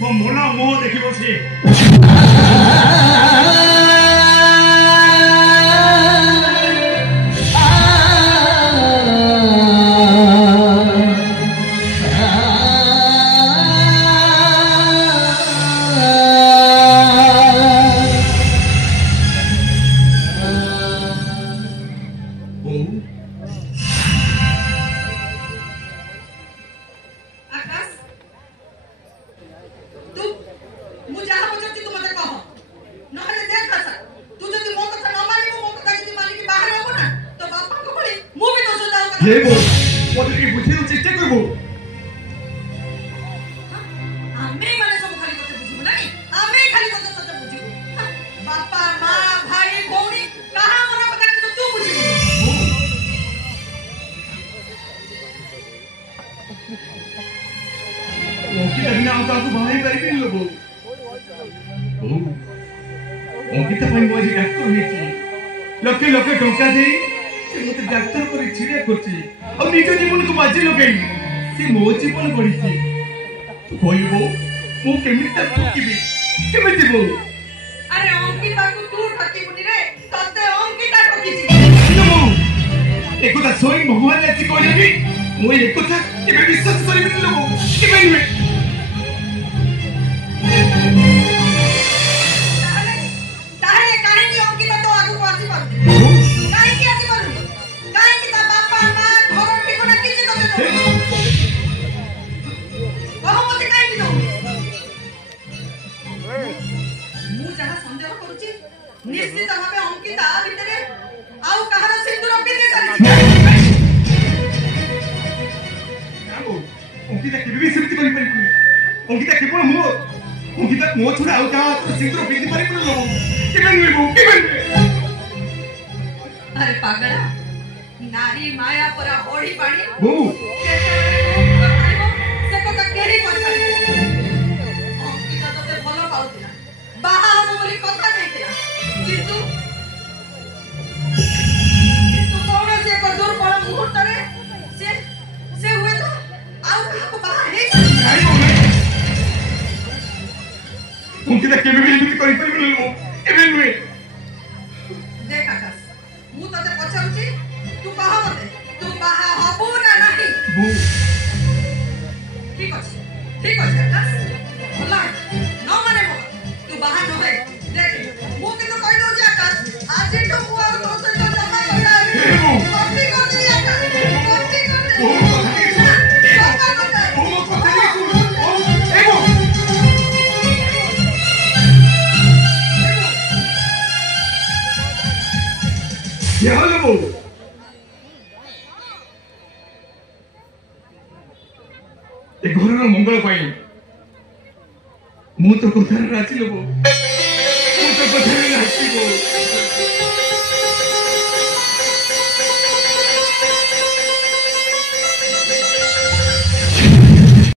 ମୋ ମନ ମୁହଁ ଦେଖିବ ସିଏ। लके लके टंका दे मत डाक्तर पर छिड़े करछि और निज जीवन को बाजी लगई से मो जीवन गढिछि होइबो मो केमिता ठकिबी केमिति बो अरे अंकिता को तू ठकिबुनी रे तते अंकिता ठकिछि मो एकदा सोई भगवान अछि कहलेबी मो एकथा केबे विश्वास करिबिनी लोगो केबे नुए निश्चित भावे अंकिता भितरे आउ कहार सिंदूर बिके करिछि नाबो अंकिता केबे भी सिमति करि परिबुनी अंकिता केवल मो छुड़ा आउ कहार सिंदूर बिके परिबुनी लो केबे नुइबो केबे अरे पागला नारी माया परा ओढी पानी बो से कथा केही कर पारि अंकिता तते भलो पाउतिला बाहा हम बोली कथा देथिला किंतु कौन से एक दुर्बल मुहूर्त रे से हुए तो आउ काको बाहा हे नाही हो नाही अंकिता केबे भी एमिति करि परिबुनी लो केबे नुए देख आकाश मु तते पछाउची तू कह मते तू बाहा हबु ना नाही बो ठीक अछि आकाश भला न माने मो तू बाहा न है देख मु किनो कहि दउ जे आकाश आज तो मु और तो से जमा करला कॉपी कर दे आकाश कॉपी कर दे क्या हाल है वो एक घर ना मंगल पाई मु तो कथा राजी लोबो मु तो कथा राजी बो